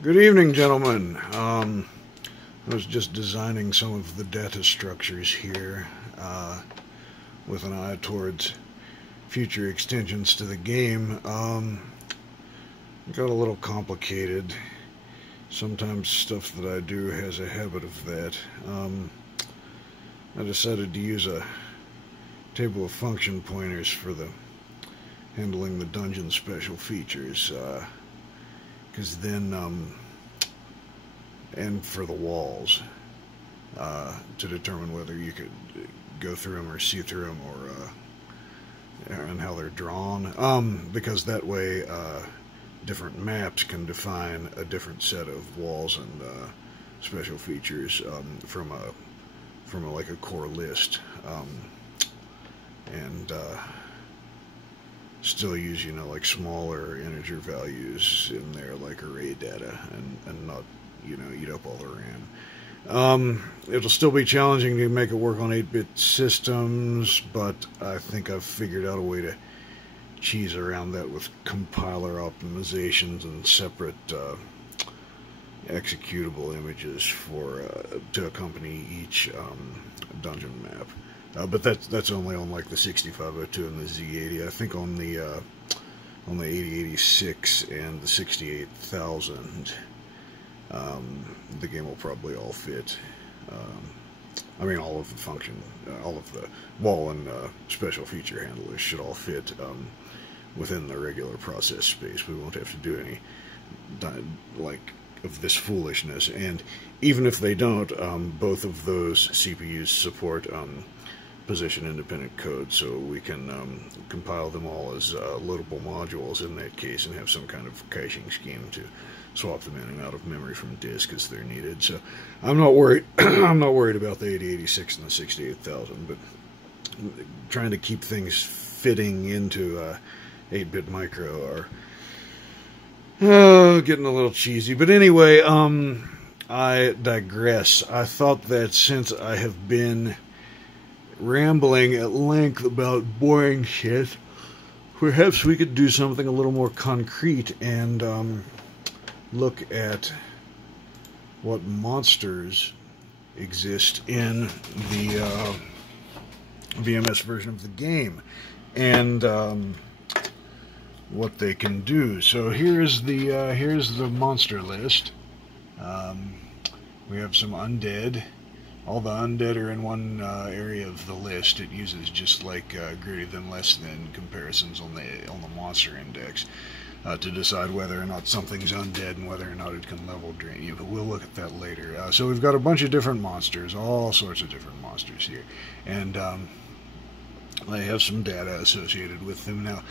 Good evening, gentlemen. I was just designing some of the data structures here with an eye towards future extensions to the game. It got a little complicated. Sometimes stuff that I do has a habit of that. I decided to use a table of function pointers for the handling the dungeon special features. Because then, and for the walls, to determine whether you could go through them or see through them, or and how they're drawn. Because that way, different maps can define a different set of walls and special features from like a core list, and still use, like smaller integer values in there, like array data, and not, eat up all the RAM. It'll still be challenging to make it work on 8-bit systems, but I think I've figured out a way to cheese around that with compiler optimizations and separate executable images to accompany each dungeon map. But that's only on like the 6502 and the Z80. I think on the 8086 and the 68000, the game will probably all fit. I mean, all of the wall and special feature handlers should all fit within the regular process space. We won't have to do any of this foolishness. And even if they don't, both of those CPUs support position-independent code, so we can compile them all as loadable modules in that case, and have some kind of caching scheme to swap them in and out of memory from disk as they're needed. So I'm not worried. I'm not worried about the 8086 and the 68000, but trying to keep things fitting into 8-bit micro are getting a little cheesy. But anyway, I digress. I thought that since I have been rambling at length about boring shit, perhaps we could do something a little more concrete and look at what monsters exist in the VMS version of the game, and what they can do. So here's the monster list. We have some undead. All the undead are in one area of the list. It uses just like greater than, less than comparisons on the monster index to decide whether or not something's undead and whether or not it can level drain you. But we'll look at that later. So we've got a bunch of different monsters, all sorts of different monsters here, and they have some data associated with them. Now,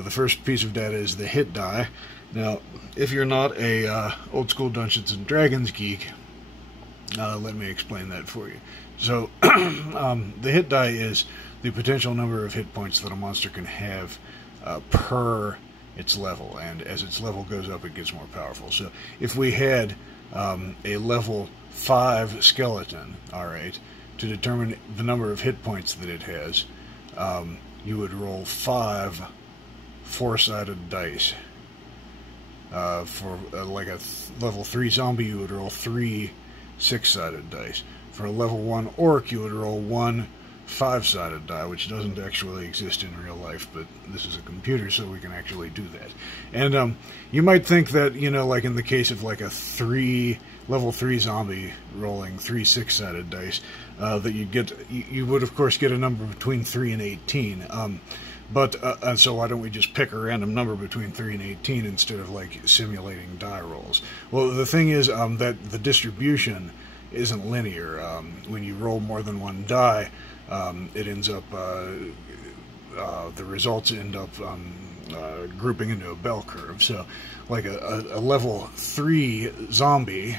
the first piece of data is the hit die. Now, if you're not a old school Dungeons and Dragons geek, let me explain that for you. So, the hit die is the potential number of hit points that a monster can have per its level, and as its level goes up, it gets more powerful. So, if we had a level 5 skeleton, alright, to determine the number of hit points that it has, you would roll 5 4-sided dice. For like a level 3 zombie, you would roll 3 6-sided dice. For a level 1 orc, you would roll 1 5-sided die, which doesn't actually exist in real life, but this is a computer, so we can actually do that. And you might think that, like in the case of like a level 3 zombie rolling 3 6-sided dice, that you would of course get a number between 3 and 18. And so why don't we just pick a random number between 3 and 18 instead of like simulating die rolls? Well, the thing is that the distribution isn't linear. When you roll more than one die, it ends up, the results end up grouping into a bell curve. So like a level 3 zombie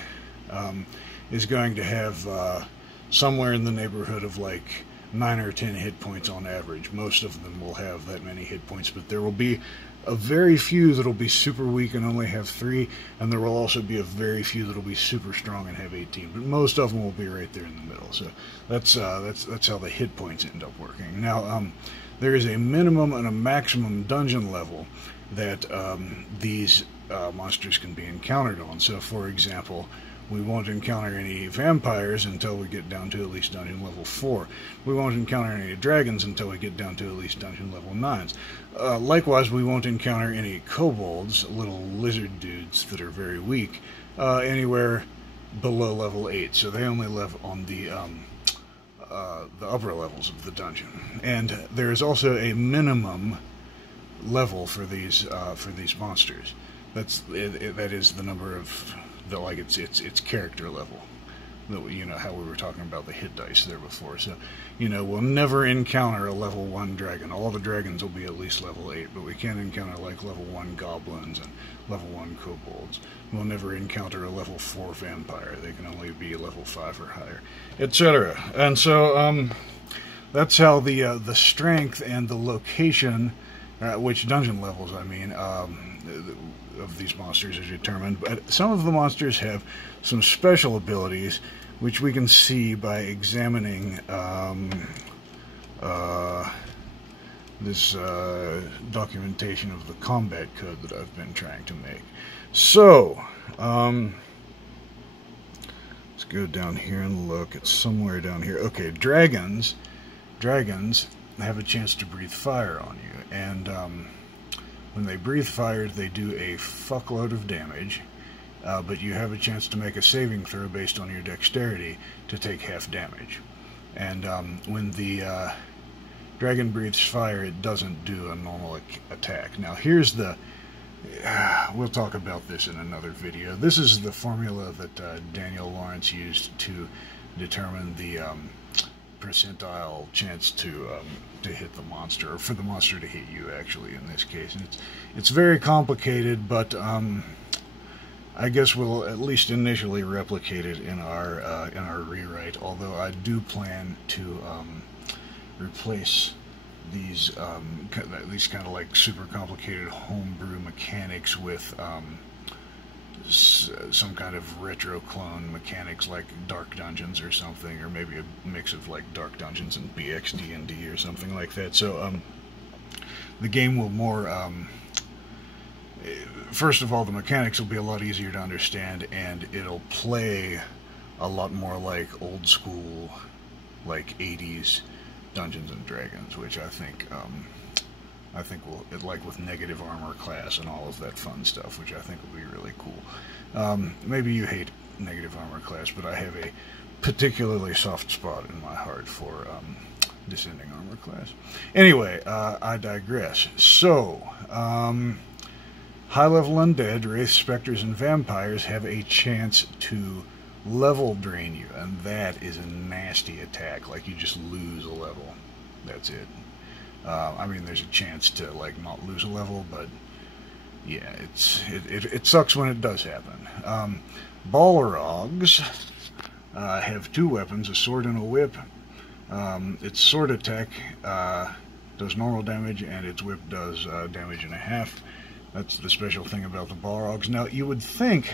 is going to have somewhere in the neighborhood of like 9 or 10 hit points on average. Most of them will have that many hit points, but there will be a very few that'll be super weak and only have 3, and there will also be a very few that'll be super strong and have 18. But most of them will be right there in the middle. So that's how the hit points end up working. Now, there is a minimum and a maximum dungeon level that these monsters can be encountered on. So, for example, we won't encounter any vampires until we get down to at least dungeon level 4. We won't encounter any dragons until we get down to at least dungeon level 9s. Likewise, we won't encounter any kobolds, little lizard dudes that are very weak, anywhere below level 8. So they only live on the upper levels of the dungeon. And there is also a minimum level for these monsters. That is the number of its character level. You know how we were talking about the hit dice there before. So, you know, we'll never encounter a level 1 dragon. All the dragons will be at least level 8, but we can't encounter like level 1 goblins and level 1 kobolds. We'll never encounter a level 4 vampire. They can only be level 5 or higher, etc. And so that's how the strength and the location, which dungeon levels I mean, of these monsters is determined. But some of the monsters have some special abilities, which we can see by examining this documentation of the combat code that I've been trying to make. So, let's go down here and look. It's somewhere down here. Okay, dragons have a chance to breathe fire on you, and when they breathe fire, they do a fuckload of damage, but you have a chance to make a saving throw based on your dexterity to take half damage. And when the dragon breathes fire, it doesn't do a normal attack. Now here's the... we'll talk about this in another video. This is the formula that Daniel Lawrence used to determine the percentile chance to hit the monster, or for the monster to hit you, actually, in this case. And it's very complicated, but I guess we'll at least initially replicate it in our rewrite, although I do plan to replace these kind of like super complicated homebrew mechanics with some kind of retro clone mechanics like Dark Dungeons or something, or maybe a mix of like Dark Dungeons and BX-D&D or something like that. So the game will more first of all, the mechanics will be a lot easier to understand, and it'll play a lot more like old school, like 80s Dungeons and Dragons, which I think will, like with negative armor class and all of that fun stuff, which I think will be really cool. Maybe you hate negative armor class, but I have a particularly soft spot in my heart for descending armor class. Anyway, I digress. So, high-level undead, wraiths, specters, and vampires have a chance to level drain you, and that is a nasty attack. Like, you just lose a level. That's it. I mean, there's a chance to, like, not lose a level, but yeah, it sucks when it does happen. Balrogs have two weapons, a sword and a whip. Its sword attack does normal damage, and its whip does damage and a half. That's the special thing about the Balrogs. Now, you would think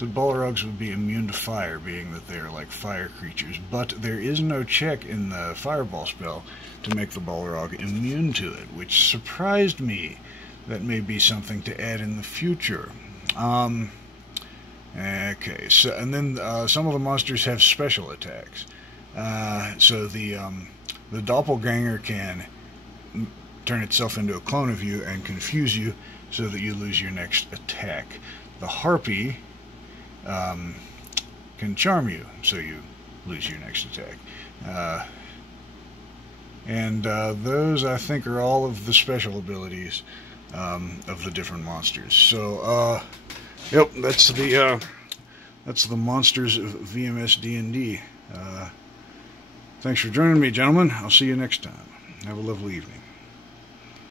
that Balrogs would be immune to fire, being that they're like fire creatures, but there is no check in the fireball spell to make the Balrog immune to it, which surprised me. That may be something to add in the future. Okay, so, and then some of the monsters have special attacks. So the doppelganger can turn itself into a clone of you and confuse you so that you lose your next attack. The harpy can charm you so you lose your next attack. And those, I think, are all of the special abilities of the different monsters. So, yep, that's the Monsters of VMS-DND. Thanks for joining me, gentlemen. I'll see you next time. Have a lovely evening.